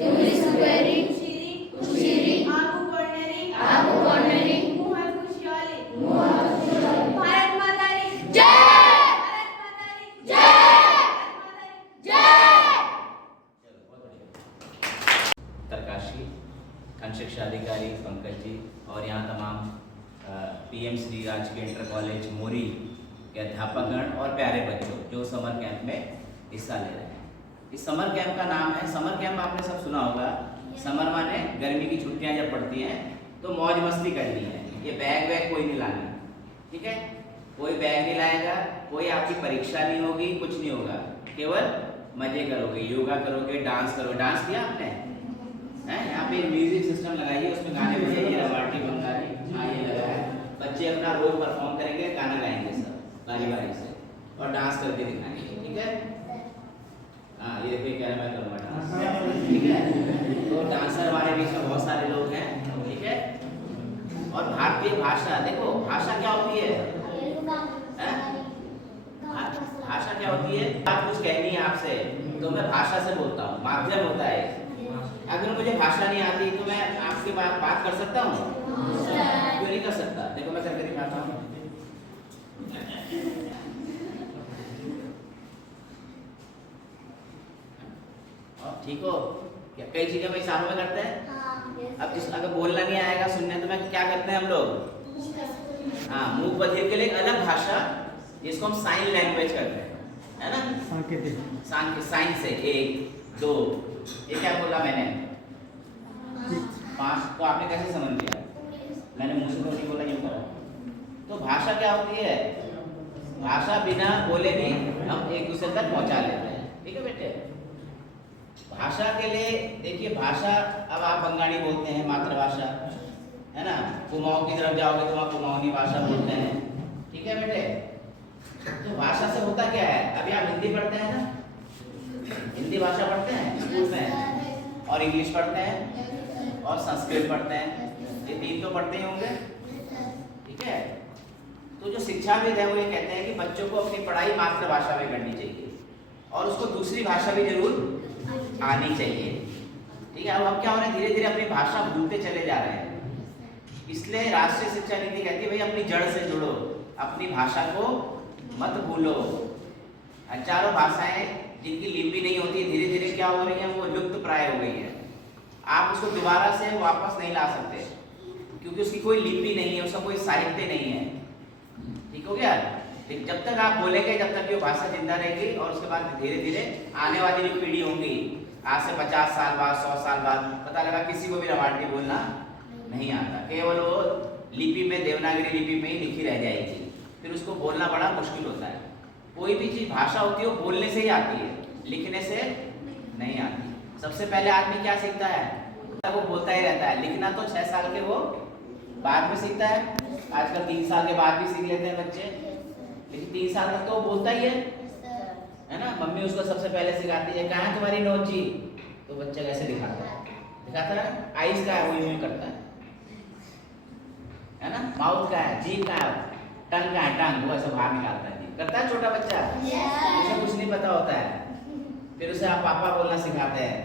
ತಿಳಿಸುವಿರಿ ಖುಷಿರಿ ಆಗು ಕೊಂಡರಿ ಮುಹತ್ ಖುಷಿಯಾಲಿ भारत माता की जय भारत माता की जय जय उत्तरकाशी खंड शिक्षा अधिकारी पंकज जी और यहाँ तमाम पीएम श्री राजकीय इंटर कॉलेज मोरी के अध्यापकगण और प्यारे बच्चों जो समर कैंप में हिस्सा ले रहे हैं। इस समर कैंप का नाम है समर कैंप। आपने सब सुना होगा, समर माने गर्मी की छुट्टियां जब पड़ती हैं तो मौज मस्ती करनी है। ये बैग वैग कोई नहीं लाना, ठीक है? कोई बैग नहीं लाएगा, कोई आपकी परीक्षा नहीं होगी, कुछ नहीं होगा, केवल मजे करोगे, योगा करोगे, डांस करोगे। डांस किया आपने? यहाँ पे म्यूजिक सिस्टम लगाइए, उसमें गाने बजाइए, रवाटी बंगाली हाँ ये लगा है। बच्चे अपना रोल परफॉर्म करेंगे, गाना गाएंगे सब बारी बारी से और डांस करके दिखाएंगे, ठीक है? हाँ ये देखिए क्या मैं करूँगा डांस, ठीक है? तो डांसर हमारे बीच में बहुत सारे लोग हैं, ठीक है? और भारतीय भाषा, देखो भाषा क्या होती है? भाषा क्या होती है? बात कुछ कहनी है आपसे तो मैं भाषा से बोलता हूँ, माध्यम होता है। अगर मुझे भाषा नहीं आती तो मैं आपके बात कर सकता हूँ? क्यों नहीं कर सकता? देखो मैं करके दिखाता हूँ। ठीक हो क्या? कई चीजें हम इशारों में करते हैं। अब जिस अगर बोलना नहीं आएगा, सुनने तो मैं क्या करते हैं हम लोग? हाँ, मुंह बधिर के लिए एक अलग भाषा जिसको हम साइन लैंग्वेज करते हैं, है ना? साइन से 1 2 ये क्या बोला मैंने? 5 तो आपने कैसे समझ लिया? मैंने मुंह से तो नहीं बोला, यूं करा। तो भाषा क्या होती है? भाषा बिना बोले भी हम एक दूसरे तक पहुंचा लेते हैं, ठीक है बेटे? भाषा के लिए देखिए, भाषा अब आप बंगाली बोलते हैं मातृभाषा, है ना? कुमाऊं की तरफ जाओगे तो वहाँ कुमाऊनी भाषा बोलते हैं, ठीक है बेटे? तो भाषा से होता क्या है? अभी आप हिंदी पढ़ते हैं ना, हिंदी भाषा पढ़ते हैं स्कूल में, और इंग्लिश पढ़ते हैं और संस्कृत पढ़ते हैं, ये 3 तो पढ़ते ही होंगे, ठीक है? तो जो शिक्षाविद है वो ये कहते हैं कि बच्चों को अपनी पढ़ाई मातृभाषा में करनी चाहिए और उसको दूसरी भाषा भी जरूर आनी चाहिए, ठीक है? अब हम क्या हो रहे हैं, धीरे धीरे अपनी भाषा भूलते चले जा रहे हैं। इसलिए राष्ट्रीय शिक्षा नीति कहती है भाई अपनी जड़ से जुड़ो, अपनी भाषा को मत भूलो। चारों भाषाएं जिनकी लिपि नहीं होती, धीरे धीरे क्या हो रही है, वो लुप्त प्राय हो गई है। आप उसको दोबारा से वापस नहीं ला सकते क्योंकि उसकी कोई लिपि नहीं है, उसका कोई साहित्य नहीं है, ठीक हो गया? लेकिन जब तक आप बोलेंगे, जब तक ये भाषा जिंदा रहेगी और उसके बाद धीरे धीरे आने वाली जो पीढ़ी होंगी, आज से 50 साल बाद, 100 साल बाद पता लगा किसी को भी रवाटी बोलना नहीं आता, केवल वो लिपि में, देवनागरी लिपि में ही लिखी रह जाएगी, फिर उसको बोलना बड़ा मुश्किल होता है। कोई भी चीज भाषा होती है वो बोलने से ही आती है, लिखने से नहीं आती। सबसे पहले आदमी क्या सीखता है? वो बोलता ही रहता है। लिखना तो 6 साल के वो बाद में सीखता है, आजकल 3 साल के बाद भी सीख लेते हैं बच्चे, लेकिन 3 साल तक तो वो बोलता ही है ना? मम्मी उसको सबसे पहले सिखाती है, कहाँ है तुम्हारी नोट जी? तो बच्चा कैसे दिखाता है? आइस का है, वो यूं करता है ना? माउथ का है, जीभ का है, टंग का है, टंग वो ऐसे बाहर निकालता है, करता है छोटा बच्चा, उसे कुछ नहीं पता होता है। फिर उसे आप पापा बोलना सिखाते हैं,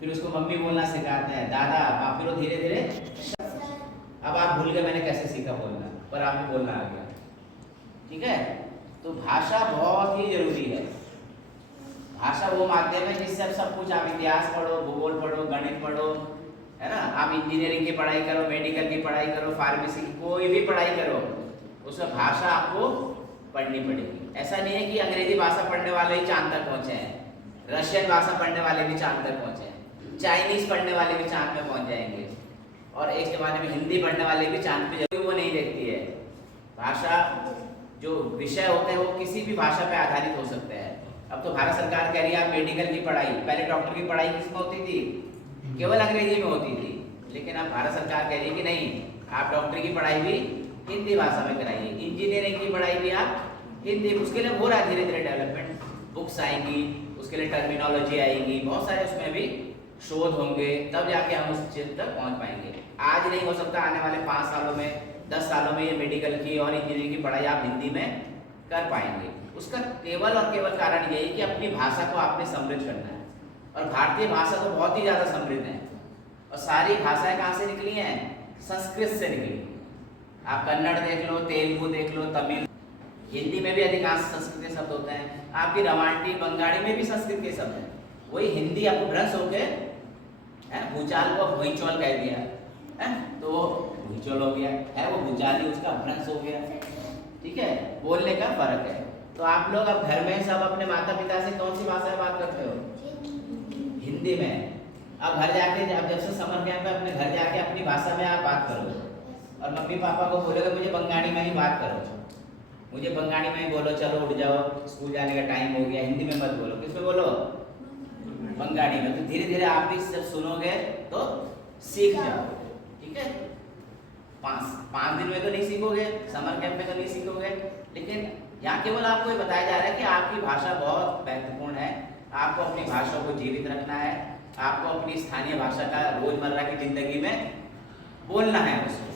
फिर उसको मम्मी बोलना सिखाते हैं, दादा आप, फिर वो धीरे धीरे। अब आप भूल गए मैंने कैसे सीखा बोलना, पर आपको बोलना आ गया, ठीक है? तो भाषा बहुत ही जरूरी है। भाषा वो माध्यम है जिससे अब सब कुछ, आप इतिहास पढ़ो, भूगोल पढ़ो, गणित पढ़ो, है ना? आप इंजीनियरिंग की पढ़ाई करो, मेडिकल की पढ़ाई करो, फार्मेसी की कोई भी पढ़ाई करो, उसमें भाषा आपको पढ़नी पड़ेगी। ऐसा नहीं है कि अंग्रेजी भाषा पढ़ने वाले ही चांद तक पहुंचे हैं, रशियन भाषा पढ़ने वाले भी चांद तक पहुंचे हैं, चाइनीज पढ़ने वाले भी चांद पे पहुंच जाएंगे, और एक जमाने में हिंदी पढ़ने वाले भी चांद पे, जबकि वो नहीं देखती है। भाषा जो विषय होते हैं वो किसी भी भाषा पे आधारित हो सकते हैं। अब तो भारत सरकार कह रही है आप मेडिकल की पढ़ाई, पहले डॉक्टर की पढ़ाई किस में होती थी? केवल अंग्रेजी में होती थी, लेकिन अब भारत सरकार कह रही है कि नहीं, आप डॉक्टर की पढ़ाई भी हिंदी भाषा में कराइए, इंजीनियरिंग की पढ़ाई भी आप हिंदी। उसके लिए हो रहा है धीरे धीरे डेवलपमेंट, बुक्स आएंगी, उसके लिए टर्मिनोलॉजी आएगी, बहुत सारे उसमें भी शोध होंगे, तब जाके हम उस चीज तक पहुंच पाएंगे। आज नहीं हो सकता, आने वाले 5 सालों में, 10 सालों में ये मेडिकल की और इंजीनियरिंग की पढ़ाई आप हिंदी में कर पाएंगे। उसका केवल और केवल कारण यही कि अपनी भाषा को आपने समृद्ध करना है। और भारतीय भाषा तो बहुत ही ज़्यादा समृद्ध है और सारी भाषाएं कहाँ से निकली हैं? संस्कृत से निकली। आप कन्नड़ देख लो, तेलुगु देख लो, तमिल, हिंदी में भी अधिकांश संस्कृत के शब्द होते हैं। आपकी रवांटी बंगाली में भी संस्कृत के शब्द हैं। वही हिंदी आपको भ्रंश हो गए, भूचाल को भुईचौल कह दिया है, तो वो भुईचौल हो गया है, वो भूचाली उसका भ्रंश हो गया। ठीक है, बोलने का फर्क है। तो आप लोग अब घर में सब अपने माता पिता से कौन सी भाषा में बात करते हो? हिंदी में। अब घर जाके, अब जब से समर कैंप है, अपने घर जाके अपनी भाषा में आप बात करो और मम्मी पापा को बोलोगे मुझे बंगाली में ही बात करो, मुझे बंगाली में ही बोलो, चलो उठ जाओ स्कूल जाने का टाइम हो गया। हिंदी में मत बोलो, किसमें बोलो? बंगाली में। तो धीरे धीरे आप भी जब सुनोगे तो सीख जाओ। ठीक है, पाँच दिन में तो नहीं सीखोगे, समर कैंप में तो नहीं सीखोगे, लेकिन यहाँ केवल आपको ये बताया जा रहा है कि आपकी भाषा बहुत महत्वपूर्ण है। आपको अपनी भाषा को जीवित रखना है, आपको अपनी स्थानीय भाषा का रोजमर्रा की जिंदगी में बोलना है। उसको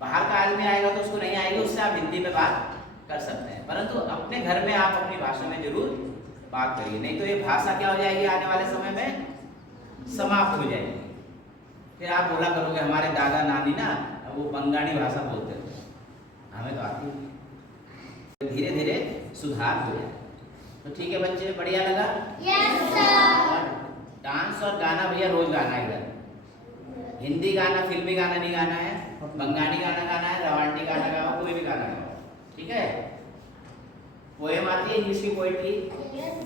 बाहर का आदमी आएगा तो उसको नहीं आएगी, उससे आप हिंदी में बात कर सकते हैं, परंतु अपने घर में आप अपनी भाषा में जरूर बात करिए, नहीं तो ये भाषा क्या हो जाएगी, आने वाले समय में समाप्त हो जाएगी। फिर आप बोला करोगे हमारे दादा नानी ना वो बंगाली भाषा बोलते थे, हमें तो आती है। धीरे धीरे सुधार हो जाए। तो ठीक है बच्चे, बढ़िया लगा? Yes sir. डांस और गाना भैया रोज गाना है इधर। हिंदी गाना, फिल्मी गाना नहीं गाना है, बंगाली गाना गाना है, रवांटी गाना गाओ, कोई भी गाना गाओ। ठीक है? पोएम आती है इंग्लिश की पोएट्री?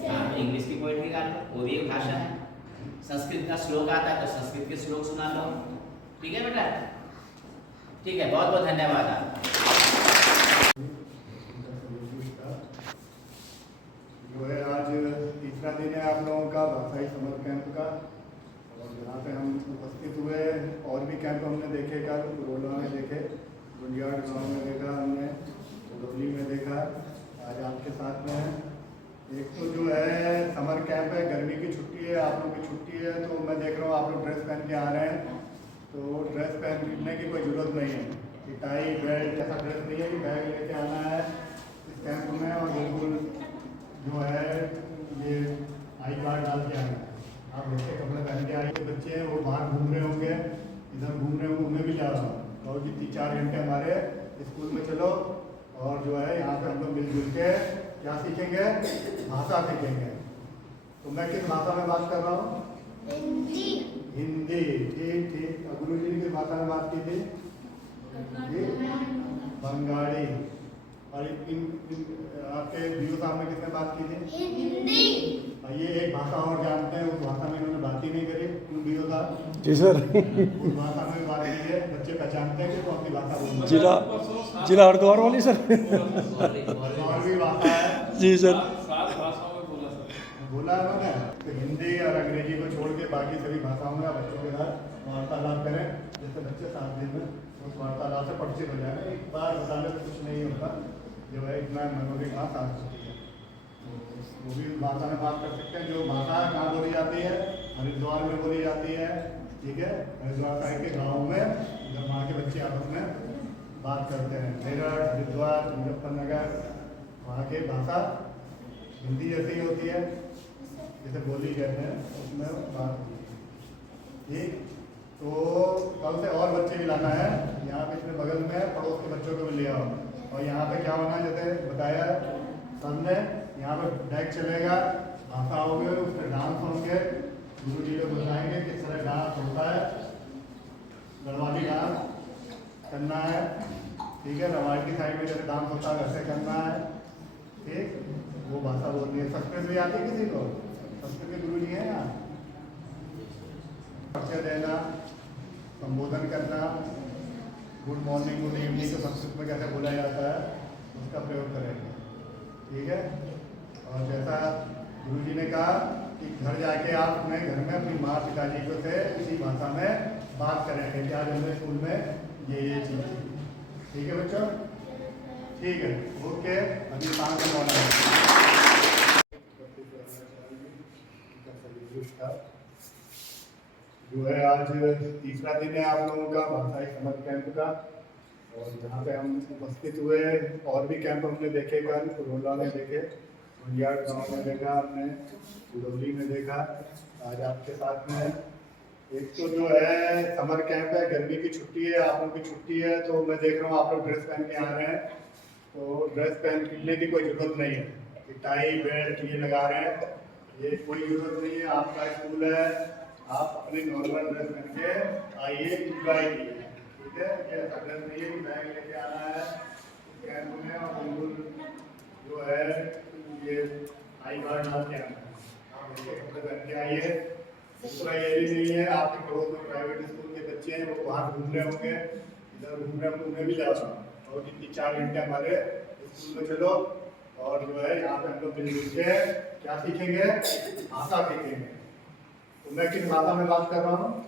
हाँ, इंग्लिश की पोएट्री गा लो, वो भी एक भाषा है। संस्कृत का श्लोक आता है तो संस्कृत के श्लोक सुना लो। ठीक है बेटा? ठीक है, बहुत बहुत धन्यवाद आपका। जो है आज तीसरा दिन है आप लोगों का भाषाई समर कैंप का, और यहाँ पे हम उपस्थित हुए। और भी कैंप हमने देखे, कल रोला में देखे, गुंडियाड़ गाँव में देखा हमने, उदौली में देखा, आज आपके साथ में है। एक तो जो है समर कैंप है, गर्मी की छुट्टी है, आप लोगों की छुट्टी है, तो मैं देख रहा हूँ आप लोग ड्रेस पहन के आ रहे हैं, तो ड्रेस पहनने की कोई ज़रूरत नहीं है कि टाई बेल्ट ऐसा ड्रेस नहीं है कि बैग लेके आना है इस कैंप में, और बिल्कुल जो है ये आई कार्ड डाल के आना है। आप जैसे कपड़े पहन के आए, तो बच्चे हैं वो बाहर घूम रहे होंगे, इधर घूम रहे होंगे, उन्हें भी जा रहा हूँ और जी 3-4 घंटे हमारे स्कूल में चलो, और जो है यहाँ पे हम लोग मिलजुल के क्या सीखेंगे, भाषा सीखेंगे। तो मैं किस भाषा में बात कर रहा हूँ? हिंदी। हिंदी, ठीक ठीक। गुरु जी ने किस भाषा में बात की थी? बंगाली। और आपके बीओ साहब ने किसने बात की थी? हिंदी। और ये एक भाषा और जानते हैं, उस भाषा में इन्होंने बात ही नहीं करी, बीओ साहब? जी सर। उस भाषा में बात की है, बच्चे पहचानते हैं कि कौन सी भाषा बोलते हैं? जिला हरिद्वार वाली सर। और भी भाषा है जी सर। बोला है उन्होंने। तो हिंदी और अंग्रेजी को छोड़ के बाकी सभी भाषाओं में बच्चों के साथ वार्तालाप करें, जिससे बच्चे 7 दिन में उस वार्तालाप से परिचित हो जाए। एक बार बताने से कुछ नहीं होता, जो है इतना मेमोरी बात आ सकती है, तो वो भी भाषा में बात कर सकते हैं। जो भाषा कहाँ बोली जाती है? हरिद्वार में बोली जाती है। ठीक है, हरिद्वार साहिब के गाँव में जब वहाँ के बच्चे आपस में बात करते हैं, मेरठ, हरिद्वार, मुजफ्फरनगर, वहाँ की भाषा हिंदी जैसी होती है, जैसे बोली कहते हैं, उसमें बात होती है। ठीक, तो कल से और बच्चे भी लाना है, यहाँ पे इसमें बगल में पड़ोस के बच्चों को भी ले आओ। और यहाँ पे क्या होना है, जैसे बताया सबने, यहाँ पे बैग चलेगा, भाषा होगी, उसमें डांस होंगे, गुरु जी लोग बताएंगे किस तरह डांस होता है, गढ़वाली डांस करना है। ठीक है, रवायती साइड में जैसे डांस होता है वैसे करना है। ठीक, वो भाषा बोलनी है। संस्कृत भी आती है किसी को? संस्कृत के गुरु जी हैं यहाँ? परिचय देना, संबोधन करना, गुड मॉर्निंग, गुड इवनिंग को संस्कृत में कैसे बोला जाता है उसका प्रयोग करेंगे। ठीक है, और जैसा गुरु जी ने कहा कि घर जाके आप अपने घर में अपनी माँ पिताजी को से इसी भाषा में बात करेंगे कि आज हमने स्कूल में ये चीज़ थी। ठीक है बच्चों? ठीक है, ओके। अभी 5 जो है आज तीसरा दिन है आप लोगों का भाषाई समर कैंप का, और यहाँ पे हम उपस्थित हुए। और भी कैंप हमने देखे, कल रोला में देखे, गुंडियाड़ गाँव में देखा हमने, उदौली में देखा, आज आपके साथ में एक तो जो है समर कैंप है, गर्मी की छुट्टी है, आप लोग की छुट्टी है, तो मैं देख रहा हूँ आप लोग ड्रेस पहन के आ रहे हैं। तो ड्रेस पहनने की कोई ज़रूरत नहीं है कि टाई बेल्ट ये लगा रहे हैं, ये कोई ज़रूरत नहीं है। आपका स्कूल है, आप अपने नॉर्मल ड्रेस पहन के आइए, इंजॉय कीजिए, ठीक है। ये ऐसा ड्रेस नहीं है कि बैग लेके आना है कैंप में और बिल्कुल जो है ये आई कार्ड डाल के आना है। आप ऐसे कपड़े पहन के आइए। दूसरा ये भी नहीं है आपके पड़ोस में प्राइवेट स्कूल के बच्चे हैं, वो बाहर घूम रहे होंगे, इधर घूम रहे होंगे, उन्हें भी जाओ और 3-4 घंटे हमारे स्कूल में चलो और जो है यहाँ पे हम लोग मिलजुल के क्या सीखेंगे, भाषा सीखेंगे। तो मैं किस भाषा में बात कर रहा हूँ?